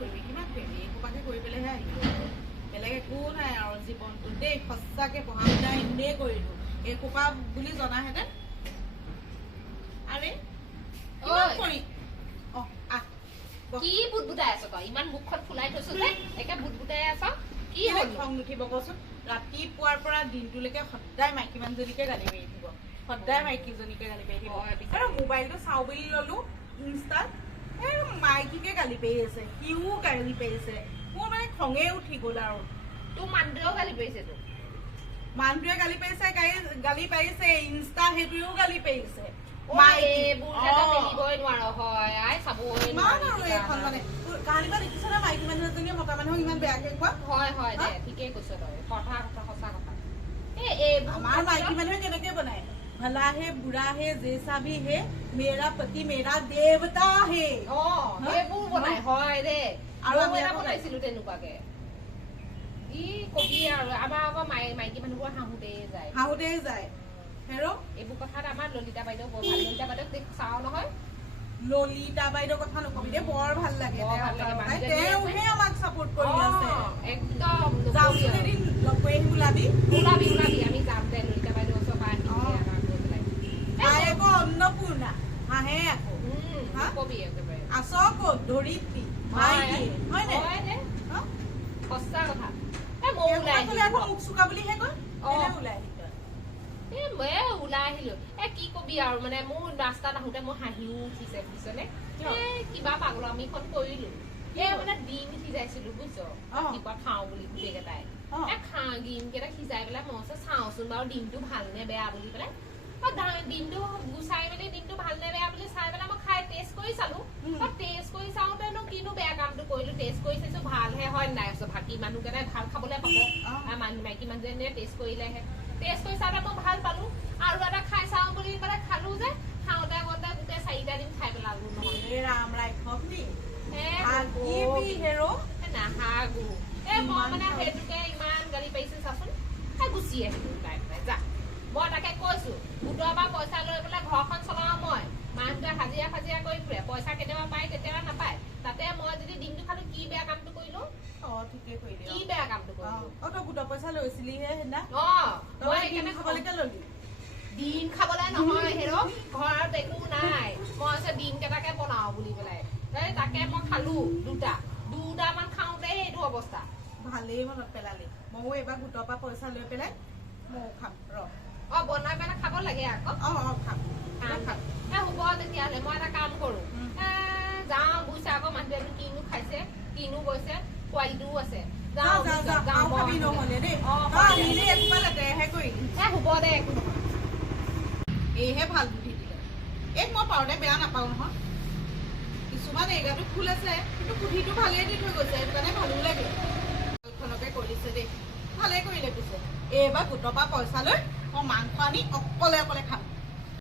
কৰিবি এইসোপাকে কৰি পেলাইহে আহিব বেলেগ একো নাই আৰু জীৱনটো দেই সঁচাকে পঢ়া শুনা এনেই কৰিলো এইসোপা বুলি জনাহেঁতেন আৰে কৰি কি বুটবুটাই আছ তই ইমান মুখখন ফুলাই থৈছ যে একে বুটবুটাই আছ কি হ'ল খং নুঠিব কচোন ৰাতিপুৱাৰ পৰা দিনটোলৈকে সদায় মাইকী মানুহজনীকে গালি পাৰি থাকিব সদায় মাইকীজনীকে গালি পাৰি থাকিব আৰু মোবাইলটো চাওঁ বুলি ললো ইনষ্টাত মাইকীকে গালি পাৰি আছে সিও গালি পাৰিছে মোৰ মানে খঙে উঠি গ'ল আৰু তোৰ মানুহটোৱেও গালি পাৰিছে তোক মানুহটোৱে গালি পাৰিছে গালি পাৰিছে ইনষ্টা সেইটোৱেও গালি পাৰিছে মতা মানুহক ইমান বেয়াকে কোৱা ঠিকেই কৈছ তই কথা সঁচা কথা আমাৰ মাইকী মানুহে কেনেকে বনায় भला है बुरा है जैसा भी है मेरा पति मेरा देवता है সেইবোৰ বনাই হয় দে আৰু আমি এটা বনাইছিলো তেনেকুৱাকে ই কবি আৰু আমাৰ আকৌ মাইকী মানুহবোৰ হাঁহুতেই যায় হেৰো এইবোৰ কথাত আমাৰ ললিতা বাইদেউ বৰ ভাল ললিতা বাইদেউ চাও নহয় ললিতা বাইদেউ কথা নকবি দে বৰ ভাল লাগে তেওঁহে আমাক সাপোৰ্ট কৰি আছে একদম যাওঁচোন এদিন লগ কৰি আহিম ওলাবি আমি যাম দে ললিতা বাইদেউ ওচৰ পৰা আহিম আকৌ অন্নপূৰ্ণা হাঁহে আকৌ কবি একেবাৰে আছ ক'ত ধৰিত্ৰী ভাইটি হয়নে সঁচা কথা মুখ চুকা বুলিহে কয় ওলাই আহিলো কি কবি আৰু মানে মোৰ ৰাস্তাত আহোতে মোৰ হাঁহিও উঠিছে বুজিছনে কিবা পাগলামিখন কৰিলো মানে ডিম সিজাইছিলো বুজিছ কিবা খাওঁ বুলি গোটেই কেইটাই ডিম কেইটা সিজাই পেলাই মই চাওঁচোন বাৰু ডিমটো ভালনে বেয়া বুলি পেলাই ডিমটো গুচাই মেলি ডিমটো ভালনে বেয়া বুলি চাই পেলাই মই খাই টেষ্ট কৰি চালো টেষ্ট কৰি চাওঁতেনো কিনো বেয়া কামটো কৰিলো টেষ্ট কৰি চাইছো ভালহে হয় নাই বাকী মানুহকেইটাই ভাল খাবলৈ পাব মাইকী মানুহজনীয়ে টেষ্ট কৰিলেহে টেষ্ট কৰি চাওঁতে মই ভাল পালো আৰু এটা খাই চাওঁ বুলি পেলাই খালো যে খাওঁতে গোটেই 4টা দিন খাই পেলালো নহয় ৰাম ৰাক্ষস নি নাহাগো মই মানে সেইটোকে ইমান গালি পাৰিছো চাচোন গুচি আহিলো তাই পেলাই যা মই তাকে কৈছো গোটৰ পৰা পইচা লৈ পেলাই ঘৰখন চলাও মই মানুহটোৱে হাজিৰা কৰি ফুৰে পইচা কেতিয়াবা পায় কেতিয়াবা নাপায় তাতে মই যদি দিনটো খালো কি বেয়া কামটো কৰিলো কি বেয়া কামটো কৰিলো তই গোটৰ পইচা লৈছিলিহে সেইদিনা মই সেইকাৰণে খাবলৈকে ললি ডিম খাবলৈ নহয় হেৰ ঘৰত একো নাই মই ডিম কেইটাকে বনাও বুলি পেলাই তাকে মই খালো দুটামান খাওঁতে এইটো অৱস্থা ভালেই মনত পেলালি ময়ো এইবাৰ গোটৰ পৰা পইচা লৈ পেলাই ময়ো খাম বনাই পেলাই খাব লাগে আকৌ খাম হ'ব তেতিয়াহ'লে মই এটা কাম কৰো যাওঁ বুজিছা আকৌ মানুহটোৱে কিনো খাইছে কিনো গৈছে পোৱালিটোও আছে হ'ব দে এইহে ভাল বুদ্ধি দিলে মই পাওঁতে বেয়া নাপাওঁ নহয় কিছুমান এগাটো ফুল আছে কিন্তু বুদ্ধিটো ভালেই দি থৈ গৈছে সেইটো কাৰণে ভালো লাগে খনকে কৰিছে দেই ভালেই কৰিলে পিছে এইবাৰ গোটৰ পৰা পইচা লৈ মই মাংস আনি অকলে খাম